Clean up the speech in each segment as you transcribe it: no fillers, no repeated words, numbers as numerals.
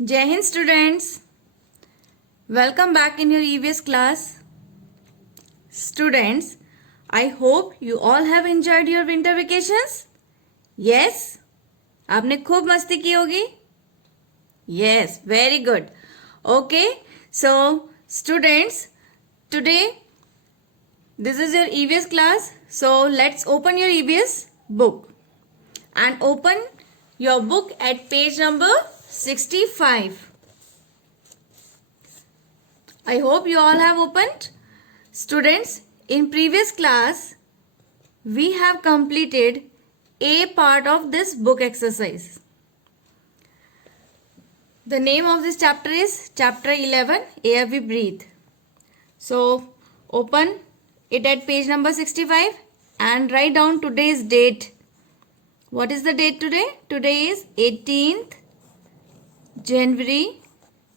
Jai Hind students, welcome back in your EVS class. Students, I hope you all have enjoyed your winter vacations. Yes? आपने खूब मस्ती की होगी? Yes, very good. Okay, so students, today this is your EVS class. So let's open your EVS book and open your book at page number 65. I hope you all have opened. Students, in previous class, we have completed A part of this book exercise. The name of this chapter is Chapter 11, Air We Breathe. So, open it at page number 65 and write down today's date. What is the date today? Today is 18th January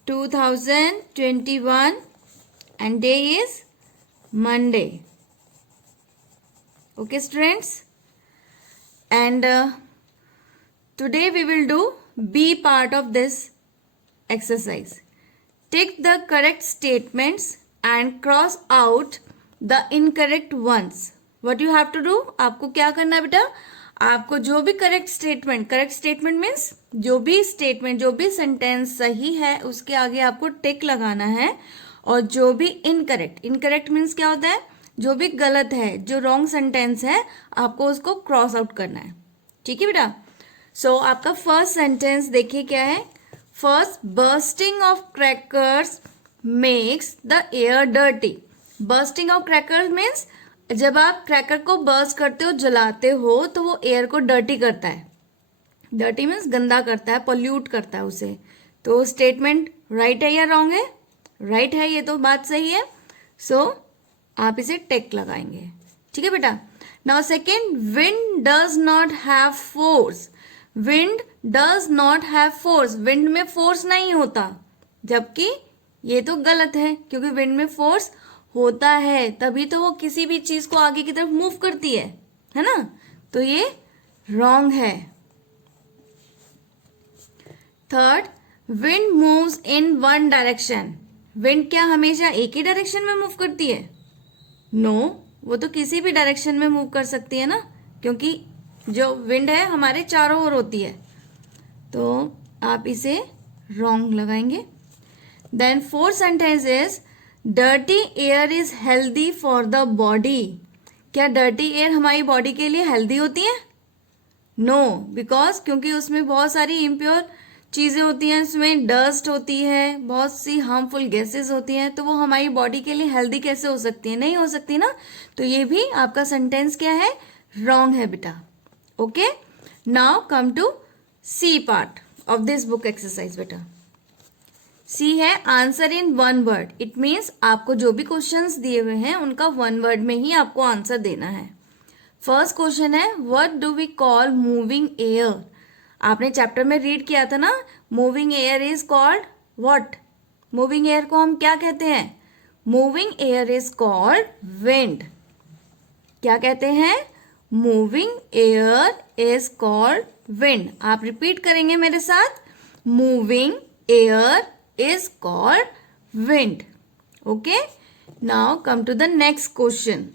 2021 and day is Monday. Okay students, and today we will do B part of this exercise. Tick the correct statements and cross out the incorrect ones. What you have to do? आपको क्या करना है बेटा? आपको जो भी correct statement means जो भी सेंटेंस सही है उसके आगे आपको टिक लगाना है, और जो भी इनकरेक्ट मीन्स क्या होता है? जो भी गलत है, जो रॉन्ग सेंटेंस है, आपको उसको क्रॉस आउट करना है. ठीक है बेटा? सो आपका फर्स्ट सेंटेंस देखिए क्या है. First, bursting of crackers makes the air dirty. Bursting of crackers means जब आप क्रैकर को बर्स्ट करते हो, जलाते हो, तो वो एयर को डर्टी करता है. डर्टी मीन्स गंदा करता है, पोल्यूट करता है उसे. तो स्टेटमेंट राइट है या रॉन्ग है? राइट है, ये तो बात सही है. सो आप इसे टिक लगाएंगे. ठीक है बेटा? Now second, wind does not have force. Wind does not have force. Wind में फोर्स नहीं होता, जबकि ये तो गलत है, क्योंकि विंड में फोर्स होता है, तभी तो वो किसी भी चीज को आगे की तरफ मूव करती है ना? तो ये रॉन्ग है. Third, wind moves in one direction. Wind क्या हमेशा एक ही डायरेक्शन में मूव करती है? नो, वो तो किसी भी डायरेक्शन में मूव कर सकती है ना, क्योंकि जो विंड है हमारे चारों ओर होती है. तो आप इसे रॉन्ग लगाएंगे. Then fourth sentence is dirty air is healthy for the body. क्या डर्टी एयर हमारी बॉडी के लिए हेल्दी होती है? नो, बिकॉज क्योंकि उसमें बहुत सारी इम्प्योर चीजें होती हैं, उसमें डस्ट होती है, बहुत सी हार्मफुल गैसेस होती हैं, तो वो हमारी बॉडी के लिए हेल्दी कैसे हो सकती है? नहीं हो सकती ना. तो ये भी आपका सेंटेंस क्या है? रॉन्ग है बेटा. Okay, now come to C part of this book exercise. बेटा सी है answer in one word. It means आपको जो भी क्वेश्चंस दिए हुए हैं उनका वन वर्ड में ही आपको आंसर देना है. फर्स्ट क्वेश्चन है, what do we call moving air. आपने चैप्टर में रीड किया था ना, moving air is called what. Moving air को हम क्या कहते हैं? Moving air is called wind. क्या कहते हैं? Moving air is called wind. आप रिपीट करेंगे मेरे साथ. Moving air is called wind. Okay, now come to the next question.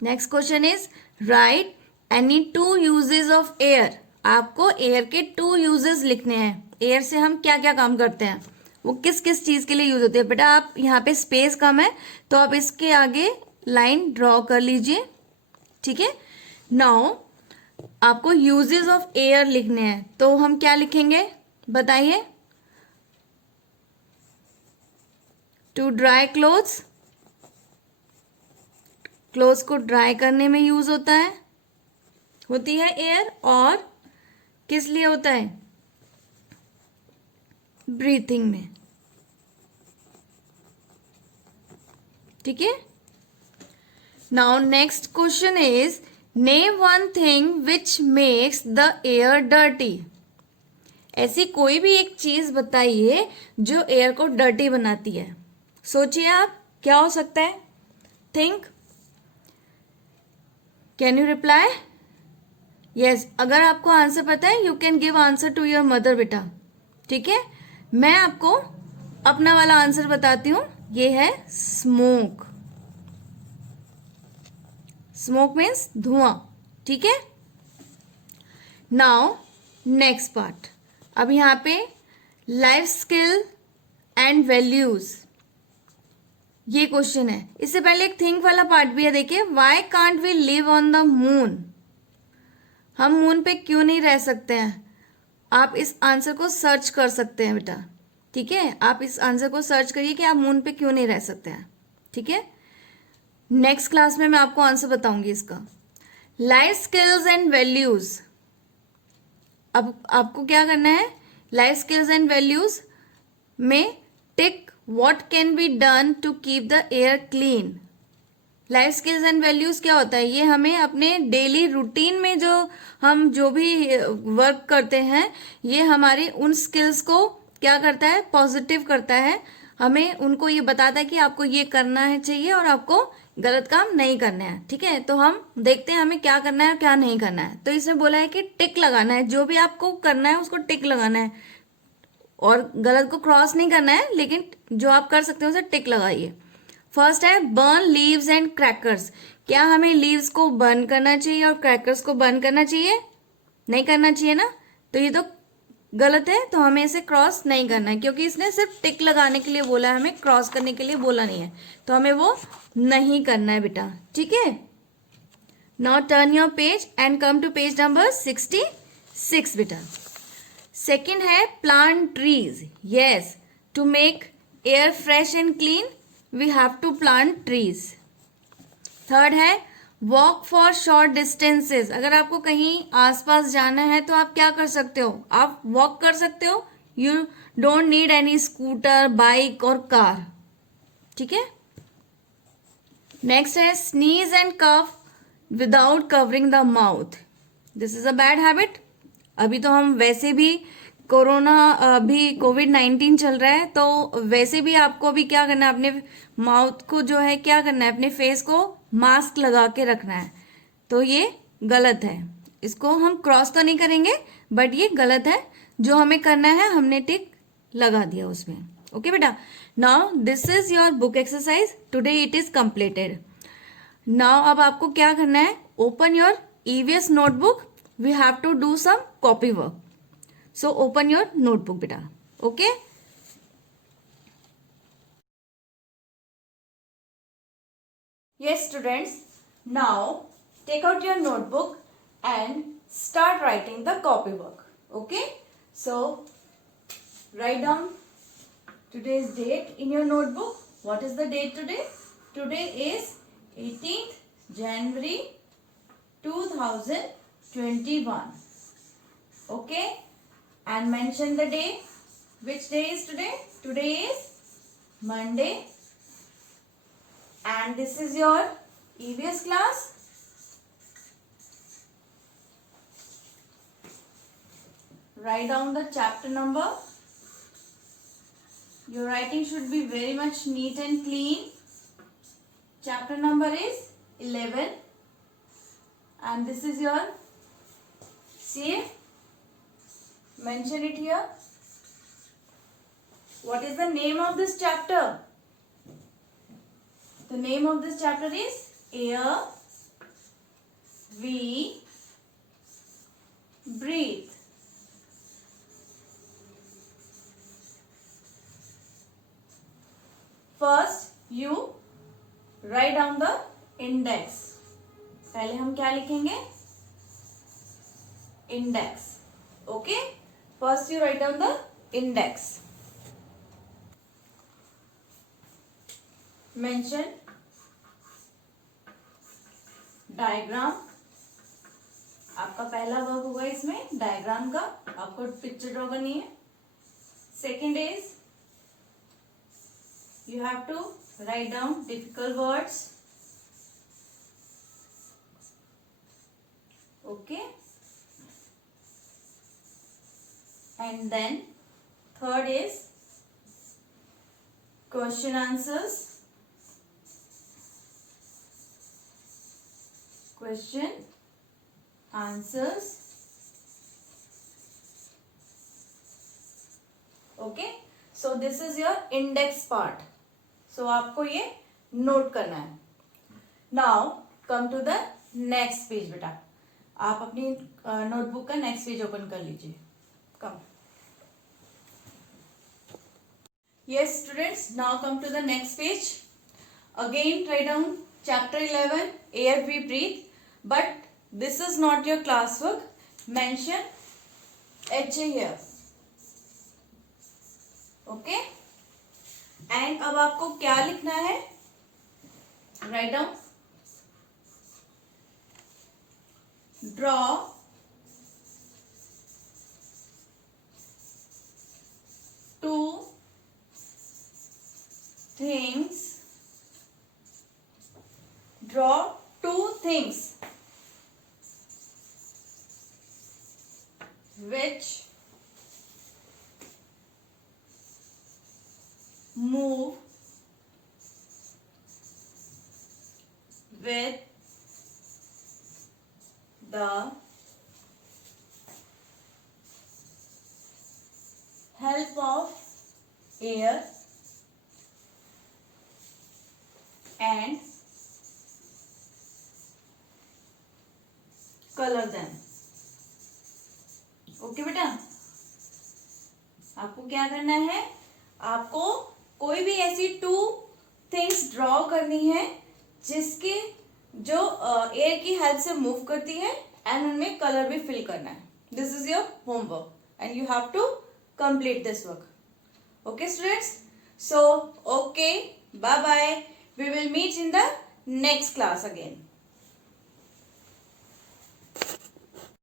Next question is write any two uses of air. आपको air के to uses लिखने हैं. एयर से हम क्या क्या काम करते हैं, वो किस किस चीज के लिए यूज होती है. बेटा आप यहाँ पे स्पेस कम है, तो आप इसके आगे लाइन ड्रॉ कर लीजिए. ठीक है? नाउ आपको यूजेस ऑफ एयर लिखने हैं, तो हम क्या लिखेंगे बताइए. To dry clothes. क्लोथ्स को ड्राई करने में यूज होती है एयर. और किस लिए होता है? ब्रीथिंग में. ठीक है? Now next question is name one thing which makes the air dirty. ऐसी कोई भी एक चीज बताइए जो एयर को डर्टी बनाती है. सोचिए आप, क्या हो सकता है? Think. Can you reply? Yes, अगर आपको आंसर पता है you can give answer to your mother बेटा. ठीक है? मैं आपको अपना वाला आंसर बताती हूँ, ये है स्मोक। स्मोक मीन्स धुआं, ठीक है। नाउ नेक्स्ट पार्ट, अब यहाँ पे लाइफ स्किल एंड वैल्यूज, ये क्वेश्चन है। इससे पहले एक थिंक वाला पार्ट भी है, देखिए, why can't we live on the moon, हम मून पे क्यों नहीं रह सकते हैं। आप इस आंसर को सर्च कर सकते हैं बेटा, ठीक है, आप इस आंसर को सर्च करिए कि आप मून पे क्यों नहीं रह सकते हैं, ठीक है। नेक्स्ट क्लास में मैं आपको आंसर बताऊंगी इसका। लाइफ स्किल्स एंड वैल्यूज, अब आपको क्या करना है, लाइफ स्किल्स एंड वैल्यूज में tick what can be done to keep the air clean. Life skills and values क्या होता है, ये हमें अपने डेली रूटीन में हम जो भी वर्क करते हैं, ये हमारी उन स्किल्स को क्या करता है, पॉजिटिव करता है। हमें उनको ये बताता है कि आपको ये करना है चाहिए और आपको गलत काम नहीं करना है, ठीक है। तो हम देखते हैं हमें क्या करना है और क्या नहीं करना है। तो इसमें बोला है कि टिक लगाना है, जो भी आपको करना है उसको टिक लगाना है और गलत को क्रॉस नहीं करना है, लेकिन जो आप कर सकते हो उसे टिक लगाइए। फर्स्ट है बर्न लीव्स एंड क्रैकर्स, क्या हमें लीव्स को बर्न करना चाहिए और क्रैकर्स को बर्न करना चाहिए, नहीं करना चाहिए ना, तो ये तो गलत है, तो हमें इसे क्रॉस नहीं करना है, क्योंकि इसने सिर्फ टिक लगाने के लिए बोला है, हमें क्रॉस करने के लिए बोला नहीं है, तो हमें वो नहीं करना है बेटा, ठीक है। Now turn your page and come to page number 66 बेटा। सेकेंड है plant trees, yes, to make air fresh and clean we have to plant trees. Third है वॉक फॉर शॉर्ट डिस्टेंसेस, अगर आपको कहीं आसपास जाना है तो आप क्या कर सकते हो, आप वॉक कर सकते हो, you don't need any scooter, bike और कार, ठीक है। नेक्स्ट है sneeze and cough without covering the mouth, this is a bad habit. अभी तो हम वैसे भी कोरोना, अभी कोविड-19 चल रहा है, तो वैसे भी आपको अभी क्या करना है, अपने माउथ को जो है क्या करना है, अपने फेस को मास्क लगा के रखना है, तो ये गलत है। इसको हम क्रॉस तो नहीं करेंगे, बट ये गलत है, जो हमें करना है हमने टिक लगा दिया उसमें, ओके बेटा। Now this is your book exercise, today it is completed. Now अब आपको क्या करना है, open your EVS notebook, we have to do some copy work, so open your notebook beta, okay। Yes students, now take out your notebook and start writing the copy work, okay। So write down today's date in your notebook. What is the date today? Today is 18th January 2021, okay, and mention the day. Which day is today? Today is Monday, and this is your EVS class. Write down the chapter number. Your writing should be very much neat and clean. Chapter number is 11, and this is your, see, mention it here. What is the name of this chapter? The name of this chapter is Air We Breathe. First you write down the index. पहले हम क्या लिखेंगे, index, okay। First you write down the index. Mention diagram, आपका पहला work होगा इसमें diagram का, आपको पिक्चर ड्रॉ करनी है। Second is you have to write down difficult words, okay, and then third is question answers, question answers, okay, so this is your index part. सो आपको ये नोट करना है. Now come to the next page. बेटा आप अपनी notebook का next page open कर लीजिए. कम. Yes, students, now come to the next page. Again, write down chapter 11, Air We Breathe. But this is not your classwork. Mention HA here. Okay? And अब आपको क्या लिखना है? Write down. Draw two things. Draw two things which move with the help of air and color them. Okay बेटा, आपको क्या करना है? आपको कोई भी ऐसी टू थिंग्स ड्रॉ करनी है जिसके जो एयर की हेल्प से मूव करती है एंड उनमें कलर भी फिल करना है. This is your homework and you have to complete this work. Okay, students? So, okay, bye-bye. We will meet in the next class again.